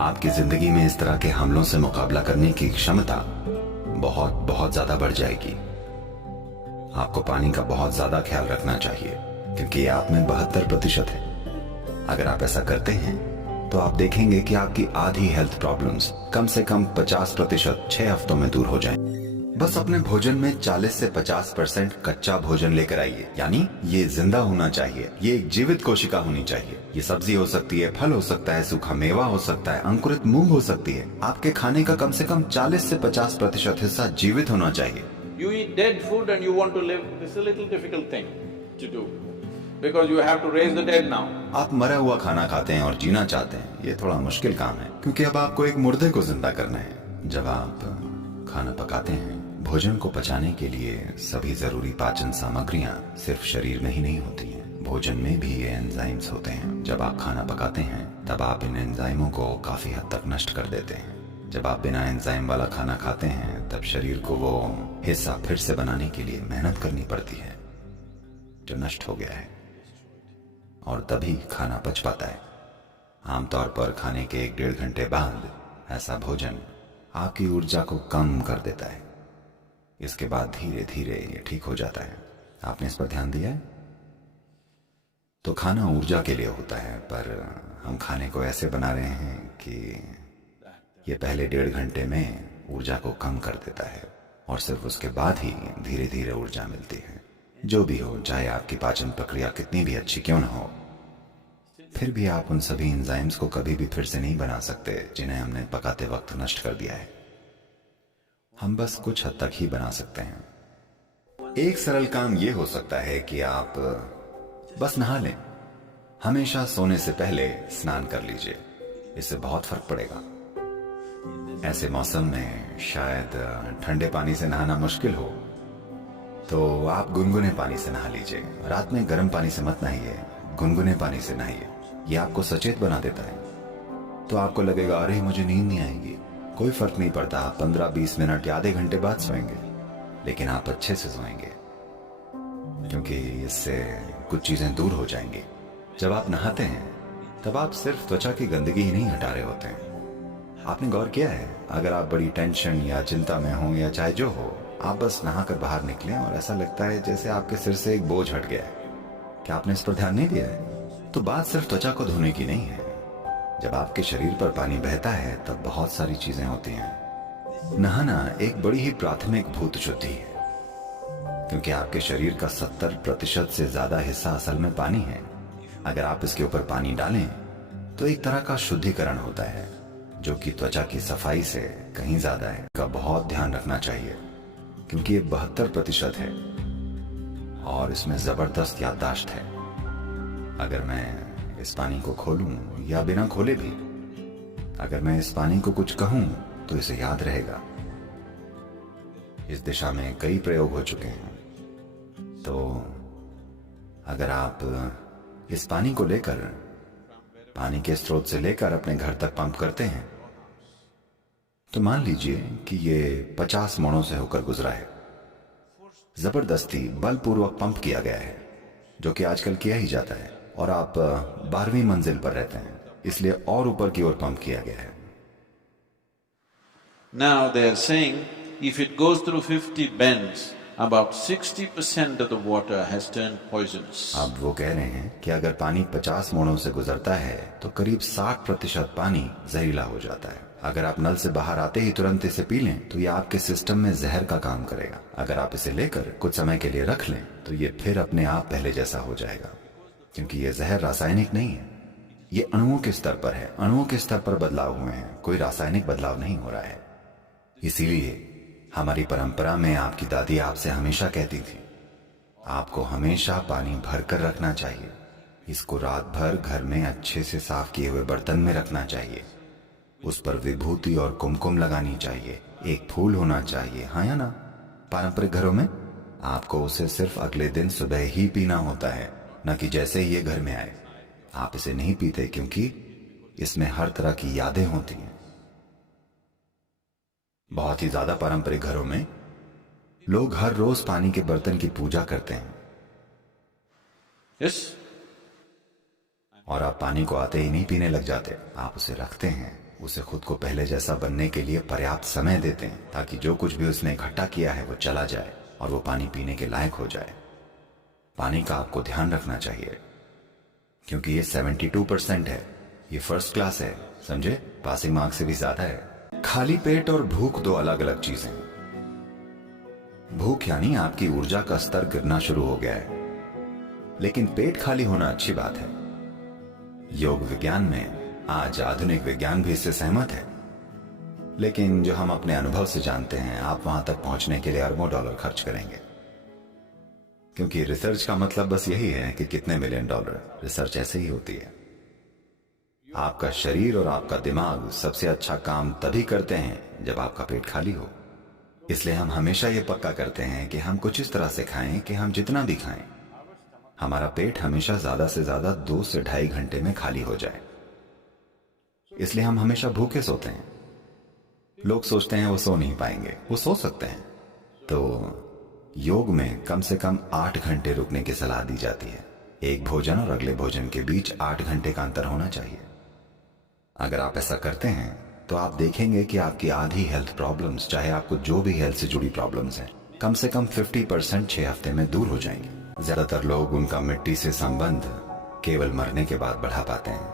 आपकी जिंदगी में इस तरह के हमलों से मुकाबला करने की क्षमता बहुत बहुत ज्यादा बढ़ जाएगी। आपको पानी का बहुत ज्यादा ख्याल रखना चाहिए क्योंकि ये आप में 72% है। अगर आप ऐसा करते हैं तो आप देखेंगे कि आपकी आधी हेल्थ प्रॉब्लम्स कम से कम 50% 6 हफ्तों में दूर हो जाएं। बस अपने भोजन में 40 से 50% कच्चा भोजन लेकर आइए, यानी ये जिंदा होना चाहिए, ये एक जीवित कोशिका होनी चाहिए। ये सब्जी हो सकती है, फल हो सकता है, सूखा मेवा हो सकता है, अंकुरित मूंग हो सकती है। आपके खाने का कम से कम 40 से 50% हिस्सा जीवित होना चाहिए। You eat dead food and you want to live, this is a little difficult thing to do, because you have to raise the dead now. आप मरा हुआ खाना खाते हैं और जीना चाहते हैं, ये थोड़ा मुश्किल काम है क्योंकि अब आपको एक मुर्दे को जिंदा करना है। जब आप खाना पकाते हैं, भोजन को पचाने के लिए सभी जरूरी पाचन सामग्रियां सिर्फ शरीर में ही नहीं होती हैं, भोजन में भी ये एंजाइम्स होते हैं। जब आप खाना पकाते हैं तब आप इन एंजाइमों को काफी हद तक नष्ट कर देते हैं। जब आप बिना एंजाइम वाला खाना खाते हैं तब शरीर को वो हिस्सा फिर से बनाने के लिए मेहनत करनी पड़ती है जो नष्ट हो गया है, और तभी खाना पच पाता है। आमतौर पर खाने के 1-1.5 घंटे बाद ऐसा भोजन आपकी ऊर्जा को कम कर देता है। इसके बाद धीरे धीरे ये ठीक हो जाता है। आपने इस पर ध्यान दिया है? तो खाना ऊर्जा के लिए होता है, पर हम खाने को ऐसे बना रहे हैं कि ये पहले 1.5 घंटे में ऊर्जा को कम कर देता है और सिर्फ उसके बाद ही धीरे धीरे ऊर्जा मिलती है। जो भी हो, चाहे आपकी पाचन प्रक्रिया कितनी भी अच्छी क्यों न हो, फिर भी आप उन सभी एंजाइम्स को कभी भी फिर से नहीं बना सकते जिन्हें हमने पकाते वक्त नष्ट कर दिया है। हम बस कुछ हद तक ही बना सकते हैं। एक सरल काम यह हो सकता है कि आप बस नहा लें। हमेशा सोने से पहले स्नान कर लीजिए, इससे बहुत फर्क पड़ेगा। ऐसे मौसम में शायद ठंडे पानी से नहाना मुश्किल हो तो आप गुनगुने पानी से नहा लीजिए। रात में गर्म पानी से मत नहाइए, गुनगुने पानी से नहाइए। ये आपको सचेत बना देता है। तो आपको लगेगा अरे मुझे नींद नहीं आएगी। कोई फर्क नहीं पड़ता, आप 15-20 मिनट या आधे घंटे बाद सोएंगे, लेकिन आप अच्छे से सोएंगे क्योंकि इससे कुछ चीजें दूर हो जाएंगी। जब आप नहाते हैं तब आप सिर्फ त्वचा की गंदगी ही नहीं हटा रहे होते हैं। आपने गौर किया है, अगर आप बड़ी टेंशन या चिंता में हो या चाहे जो हो, आप बस नहाकर बाहर निकलें और ऐसा लगता है जैसे आपके सिर से एक बोझ हट गया है। क्या आपने इस पर ध्यान नहीं दिया है? तो बात सिर्फ त्वचा को धोने की नहीं है। जब आपके शरीर पर पानी बहता है तब बहुत सारी चीजें होती हैं। नहाना एक बड़ी ही प्राथमिक भूत शुद्धि है क्योंकि आपके शरीर का 70% से ज्यादा हिस्सा असल में पानी है। अगर आप इसके ऊपर पानी डालें तो एक तरह का शुद्धिकरण होता है जो कि त्वचा की सफाई से कहीं ज्यादा है। का बहुत ध्यान रखना चाहिए क्योंकि ये 72% है और इसमें जबरदस्त याददाश्त है। अगर मैं इस पानी को खोलूं या बिना खोले भी, अगर मैं इस पानी को कुछ कहूं तो इसे याद रहेगा। इस दिशा में कई प्रयोग हो चुके हैं। तो अगर आप इस पानी को लेकर, पानी के स्रोत से लेकर अपने घर तक पंप करते हैं, तो मान लीजिए कि ये 50 मोड़ों से होकर गुजरा है। जबरदस्ती बलपूर्वक पंप किया गया है, जो कि आजकल किया ही जाता है, और आप 12वीं मंजिल पर रहते हैं, इसलिए और ऊपर की ओर पंप किया गया है। Now they are saying if it goes through 50 bends, about 60% of the water has turned poisonous. अब वो कह रहे हैं कि अगर पानी 50 मोड़ों से गुजरता है तो करीब 60% पानी जहरीला हो जाता है। अगर आप नल से बाहर आते ही तुरंत इसे पी लें तो ये आपके सिस्टम में जहर का काम करेगा। अगर आप इसे लेकर कुछ समय के लिए रख लें तो ये फिर अपने आप पहले जैसा हो जाएगा, क्योंकि ये जहर रासायनिक नहीं है, ये अणुओं के स्तर पर है। अणुओं के स्तर पर बदलाव हुए हैं, कोई रासायनिक बदलाव नहीं हो रहा है। इसीलिए हमारी परंपरा में आपकी दादी आपसे हमेशा कहती थी, आपको हमेशा पानी भर कर रखना चाहिए। इसको रात भर घर में अच्छे से साफ किए हुए बर्तन में रखना चाहिए। उस पर विभूति और कुमकुम लगानी चाहिए। एक फूल होना चाहिए, हाँ या ना? पारंपरिक घरों में आपको उसे सिर्फ अगले दिन सुबह ही पीना होता है, न कि जैसे ही ये घर में आए। आप इसे नहीं पीते क्योंकि इसमें हर तरह की यादें होती हैं। बहुत ही ज्यादा पारंपरिक घरों में लोग हर रोज पानी के बर्तन की पूजा करते हैं। Yes? और आप पानी को आते ही नहीं पीने लग जाते, आप उसे रखते हैं, उसे खुद को पहले जैसा बनने के लिए पर्याप्त समय देते हैं ताकि जो कुछ भी उसने इकट्ठा किया है वो चला जाए और वो पानी पीने के लायक हो जाए। पानी का आपको ध्यान रखना चाहिए क्योंकि ये 72% है, ये फर्स्ट क्लास है, समझे? पासिंग मार्क्स से भी ज्यादा है। खाली पेट और भूख दो अलग अलग चीजें। भूख यानी आपकी ऊर्जा का स्तर गिरना शुरू हो गया है, लेकिन पेट खाली होना अच्छी बात है। योग विज्ञान में आज आधुनिक विज्ञान भी इससे सहमत है, लेकिन जो हम अपने अनुभव से जानते हैं, आप वहां तक पहुंचने के लिए अरबों डॉलर खर्च करेंगे, क्योंकि रिसर्च का मतलब बस यही है कि कितने मिलियन डॉलर। रिसर्च ऐसे ही होती है। आपका शरीर और आपका दिमाग सबसे अच्छा काम तभी करते हैं जब आपका पेट खाली हो। इसलिए हम हमेशा ये पक्का करते हैं कि हम कुछ इस तरह से खाएं कि हम जितना भी खाएं, हमारा पेट हमेशा ज्यादा से ज्यादा 2 से 2.5 घंटे में खाली हो जाए। इसलिए हम हमेशा भूखे सोते हैं। लोग सोचते हैं वो सो नहीं पाएंगे, वो सो सकते हैं। तो योग में कम से कम 8 घंटे रुकने की सलाह दी जाती है। एक भोजन और अगले भोजन के बीच 8 घंटे का अंतर होना चाहिए। अगर आप ऐसा करते हैं तो आप देखेंगे कि आपकी आधी हेल्थ प्रॉब्लम्स, चाहे आपको जो भी हेल्थ से जुड़ी प्रॉब्लम्स हैं, कम से कम 50% 6 हफ्ते में दूर हो जाएंगे। ज्यादातर लोग उनका मिट्टी से संबंध केवल मरने के बाद बढ़ा पाते हैं।